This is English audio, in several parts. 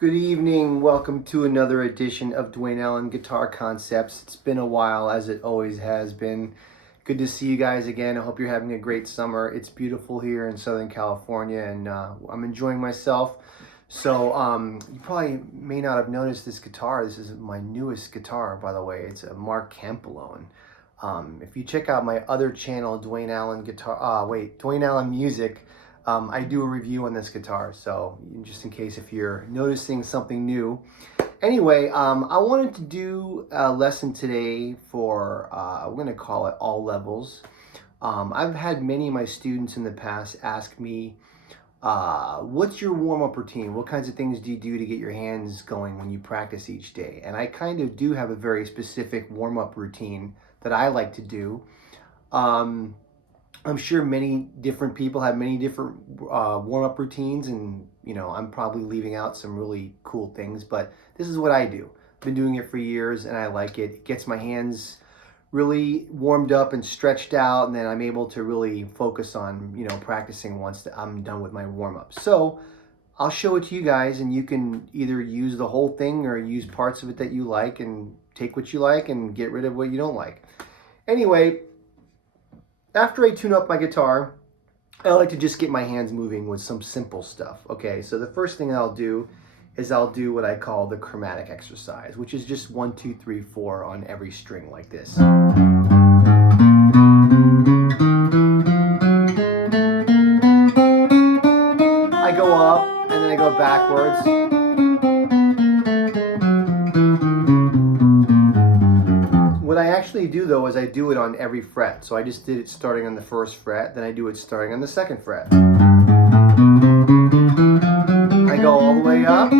Good evening. Welcome to another edition of Dwayne Allen Guitar Concepts. It's been a while, as it always has been. Good to see you guys again. I hope you're having a great summer. It's beautiful here in Southern California, and I'm enjoying myself. So you probably may not have noticed this guitar. This is my newest guitar, by the way. It's a Mark Campolone. If you check out my other channel, Dwayne Allen Music, I do a review on this guitar, so just in case if you're noticing something new. Anyway, I wanted to do a lesson today for, we're going to call it all levels. I've had many of my students in the past ask me, what's your warm-up routine? What kinds of things do you do to get your hands going when you practice each day? And I kind of do have a very specific warm-up routine that I like to do. I'm sure many different people have many different warm-up routines, and I'm probably leaving out some really cool things, but this is what I do. I've been doing it for years and I like it. It gets my hands really warmed up and stretched out, and then I'm able to really focus on practicing once I'm done with my warm-up. So I'll show it to you guys, and you can either use the whole thing or use parts of it that you like and take what you like and get rid of what you don't like. Anyway, after I tune up my guitar, I like to just get my hands moving with some simple stuff. Okay, so the first thing I'll do is I'll do what I call the chromatic exercise, which is just 1, 2, 3, 4 on every string like this. I go up and then I go backwards. What I actually do though is I do it on every fret. So I just did it starting on the first fret, then I do it starting on the second fret. I go all the way up.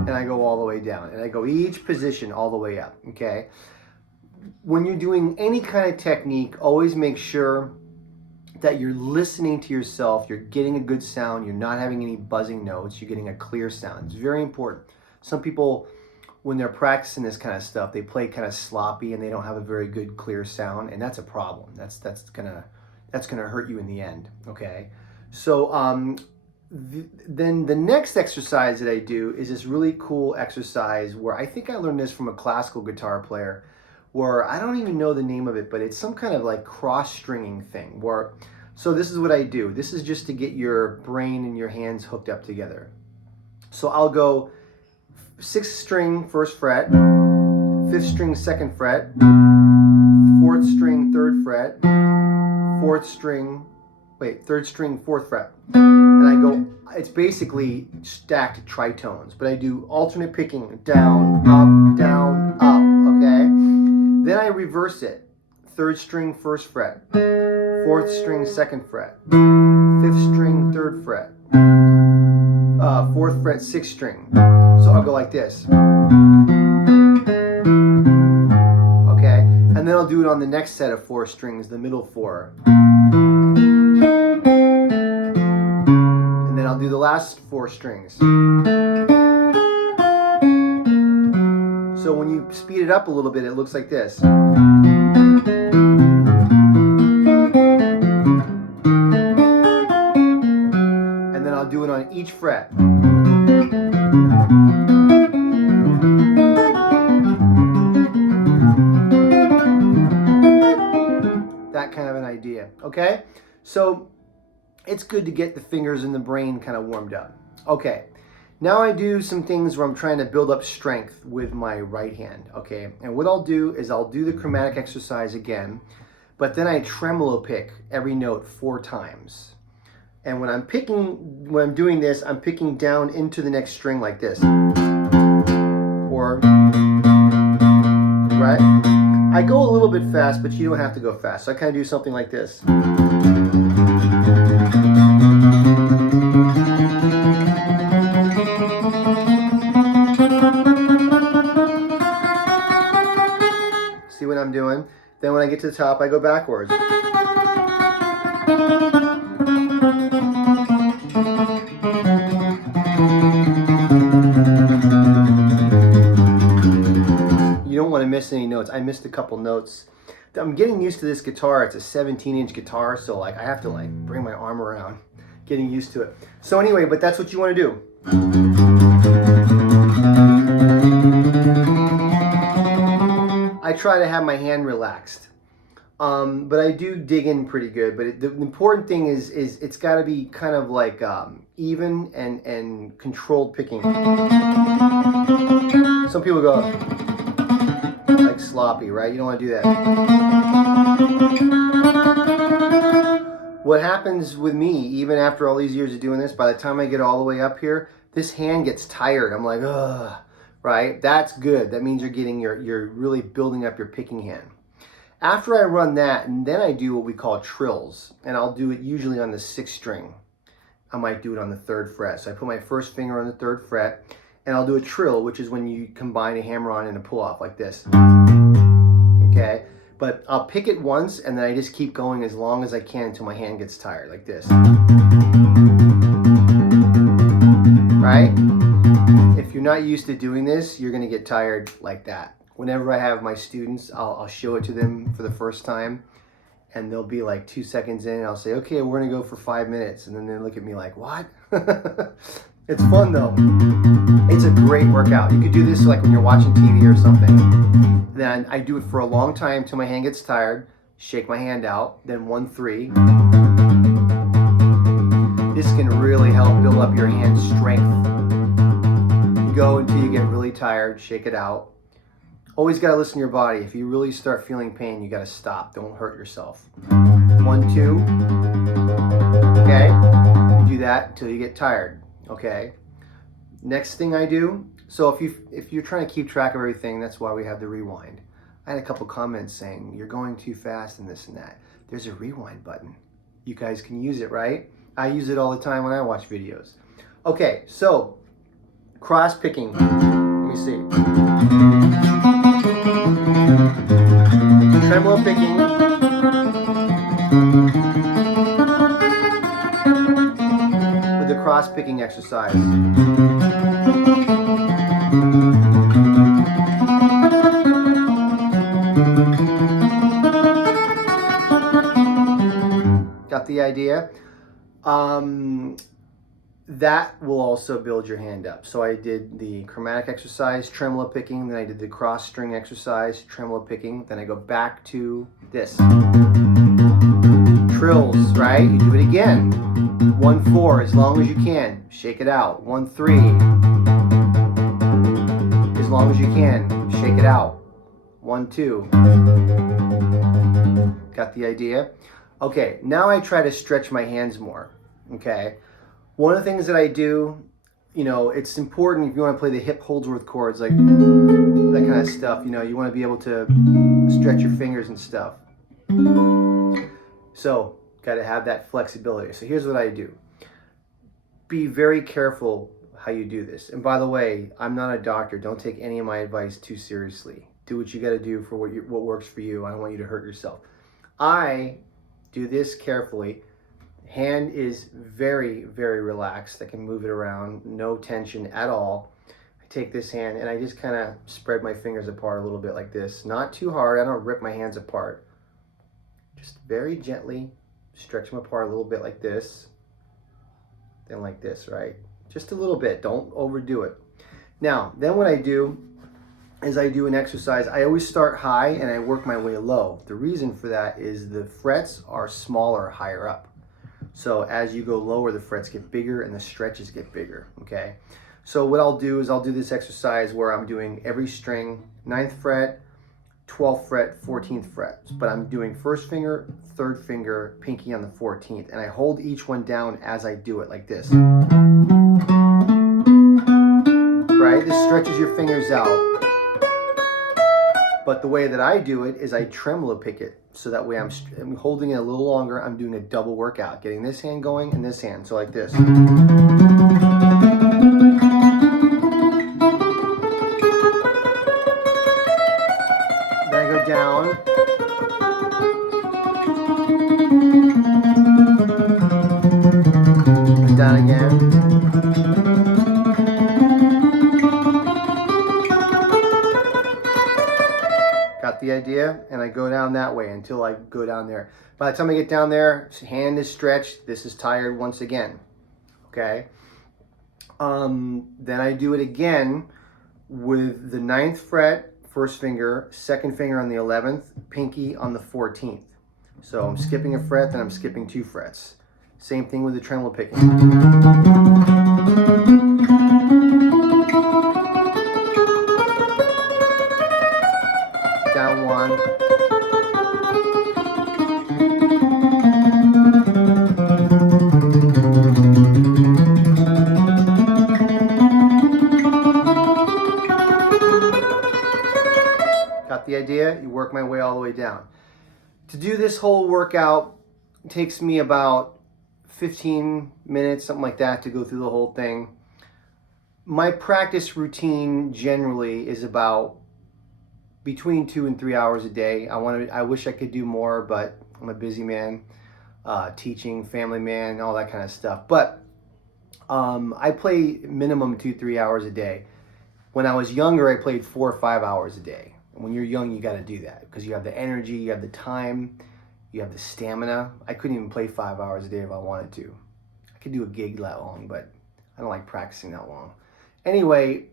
And I go all the way down. And I go each position all the way up, okay? When you're doing any kind of technique, always make sure that you're listening to yourself, you're getting a good sound, you're not having any buzzing notes, you're getting a clear sound. It's very important. Some people, when they're practicing this kind of stuff, they play kind of sloppy and they don't have a very good clear sound, and that's a problem. That's gonna hurt you in the end, okay? So then the next exercise that I do is this really cool exercise where I think I learned this from a classical guitar player, where I don't even know the name of it, but it's some kind of like cross-stringing thing. So this is what I do. This is just to get your brain and your hands hooked up together. So I'll go 6th string, 1st fret, 5th string, 2nd fret, 4th string, 3rd fret, 3rd string, 4th fret. And I go, it's basically stacked tritones, but I do alternate picking, down, up, okay? Then I reverse it. 3rd string, 1st fret. 4th string, 2nd fret. 5th string, 3rd fret. 4th fret, 6th string. So I'll go like this. Okay? And then I'll do it on the next set of 4 strings, the middle 4. And then I'll do the last 4 strings. So when you speed it up a little bit, it looks like this. And then I'll do it on each fret. That kind of an idea, okay? So it's good to get the fingers and the brain kind of warmed up. Okay. Now I do some things where I'm trying to build up strength with my right hand, okay? And what I'll do is I'll do the chromatic exercise again, but then I tremolo pick every note 4 times. And when I'm doing this, I'm picking down into the next string like this. Or, right? I go a little bit fast, but you don't have to go fast. So I kind of do something like this. See what I'm doing? Then when I get to the top, I go backwards. You don't want to miss any notes. I missed a couple notes I'm getting used to this guitar. It's a 17-inch guitar, so like I have to like bring my arm around, getting used to it. So anyway, but that's what you want to do. I try to have my hand relaxed. But I do dig in pretty good. But the important thing is it's got to be kind of like even and controlled picking. Some people go like sloppy, right? You don't want to do that. What happens with me, even after all these years of doing this, by the time I get all the way up here, this hand gets tired. I'm like, ugh, right? That's good. That means you're really building up your picking hand. After I run that, and then I do what we call trills, and I'll do it usually on the 6th string. I might do it on the 3rd fret. So I put my first finger on the 3rd fret, and I'll do a trill, which is when you combine a hammer-on and a pull-off like this. Okay? But I'll pick it once, and then I just keep going as long as I can until my hand gets tired, like this. Right? If you're not used to doing this, you're going to get tired like that. Whenever I have my students, I'll show it to them for the first time, and they'll be like 2 seconds in, and I'll say, okay, we're gonna go for 5 minutes, and then they look at me like, what? It's fun though. It's a great workout. You could do this like when you're watching TV or something. Then I do it for a long time till my hand gets tired, shake my hand out, then 1-3. This can really help build up your hand strength. You go until you get really tired, shake it out. Always got to listen to your body. If you really start feeling pain, you got to stop. Don't hurt yourself. 1-2. Okay? You do that until you get tired. Okay? Next thing I do, so if you're trying to keep track of everything, that's why we have the rewind. I had a couple comments saying, you're going too fast and this and that. There's a rewind button. You guys can use it, right? I use it all the time when I watch videos. Okay, so cross picking. Let me see. Tremolo picking. With the cross picking exercise. Got the idea? That will also build your hand up. So I did the chromatic exercise, tremolo picking, then I did the cross string exercise, tremolo picking, then I go back to this. Trills, right? You do it again. 1-4, as long as you can. Shake it out. 1-3. As long as you can. Shake it out. 1-2. Got the idea? Okay, now I try to stretch my hands more. Okay? One of the things that I do, you know, it's important if you want to play the hip Holdsworth chords, like that kind of stuff, you know, you want to be able to stretch your fingers and stuff. So, got to have that flexibility. So here's what I do. Be very careful how you do this. And by the way, I'm not a doctor. Don't take any of my advice too seriously. Do what you got to do for what works for you. I don't want you to hurt yourself. I do this carefully. Hand is very, very relaxed. I can move it around, no tension at all. I take this hand and I just kind of spread my fingers apart a little bit like this. Not too hard, I don't rip my hands apart. Just very gently stretch them apart a little bit like this. Then like this, right? Just a little bit, don't overdo it. Now, then what I do is I do an exercise. I always start high and I work my way low. The reason for that is the frets are smaller higher up. So as you go lower, the frets get bigger and the stretches get bigger, okay? So what I'll do is I'll do this exercise where I'm doing every string, 9th fret, 12th fret, 14th fret. But I'm doing first finger, 3rd finger, pinky on the 14th. And I hold each one down as I do it, like this. Right? This stretches your fingers out. But the way that I do it is I tremolo pick it. So that way I'm holding it a little longer. I'm doing a double workout, getting this hand going and this hand. So like this. Then I go down. Down again. Got the idea? area, and I go down that way until I go down there. By the time I get down there, hand is stretched, this is tired once again, okay? Then I do it again with the 9th fret, first finger, second finger on the 11th, pinky on the 14th. So I'm skipping a fret, then I'm skipping 2 frets. Same thing with the tremolo picking. Down 1. Got the idea? You work my way all the way down. To do this whole workout, it takes me about 15 minutes, something like that, to go through the whole thing. My practice routine generally is about between 2 and 3 hours a day. I wish I could do more, but I'm a busy man, teaching, family man, all that kind of stuff. But I play minimum 2-3 hours a day. When I was younger, I played 4 or 5 hours a day. And when you're young, you got to do that because you have the energy, you have the time, you have the stamina. I couldn't even play 5 hours a day if I wanted to. I could do a gig that long, but I don't like practicing that long. Anyway,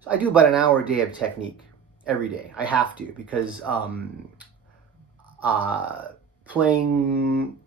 so I do about an hour a day of technique every day. I have to because playing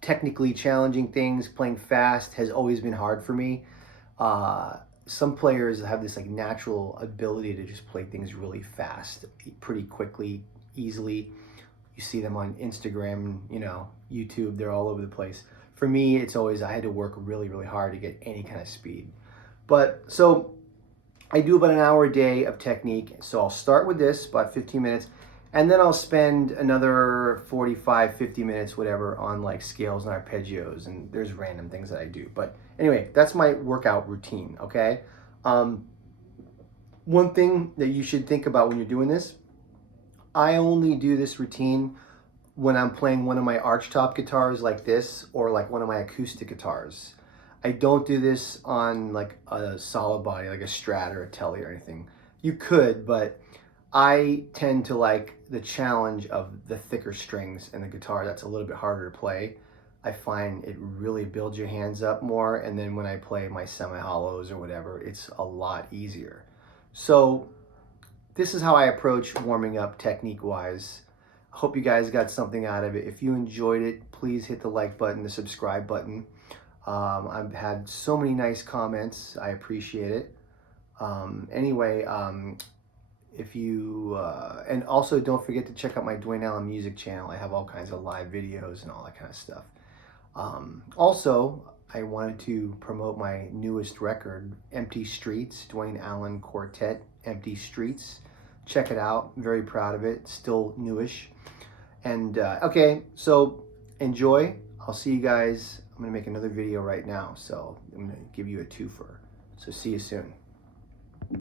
technically challenging things, playing fast has always been hard for me. Some players have this like natural ability to just play things really fast, pretty quickly, easily. You see them on Instagram, you know, YouTube, they're all over the place. For me, it's always, I had to work really, really hard to get any kind of speed. But so I do about an hour a day of technique. So I'll start with this, about 15 minutes, and then I'll spend another 45, 50 minutes, whatever, on like scales and arpeggios, and there's random things that I do. But anyway, that's my workout routine, okay? One thing that you should think about when you're doing this, I only do this routine when I'm playing one of my archtop guitars like this, or like one of my acoustic guitars. I don't do this on like a solid body, like a Strat or a Tele or anything. You could, but I tend to like the challenge of the thicker strings in the guitar. That's a little bit harder to play. I find it really builds your hands up more, and then when I play my semi-hollows or whatever, it's a lot easier. So this is how I approach warming up technique-wise. I hope you guys got something out of it. If you enjoyed it, please hit the like button, the subscribe button. I've had so many nice comments. I appreciate it. Anyway, if you and also don't forget to check out my Dwayne Allen music channel. I have all kinds of live videos and all that kind of stuff. Also, I wanted to promote my newest record, Empty Streets, Dwayne Allen Quartet, Empty Streets. Check it out. I'm very proud of it. Still newish. And okay, so enjoy. I'll see you guys. I'm gonna make another video right now, so I'm gonna give you a twofer. So see you soon.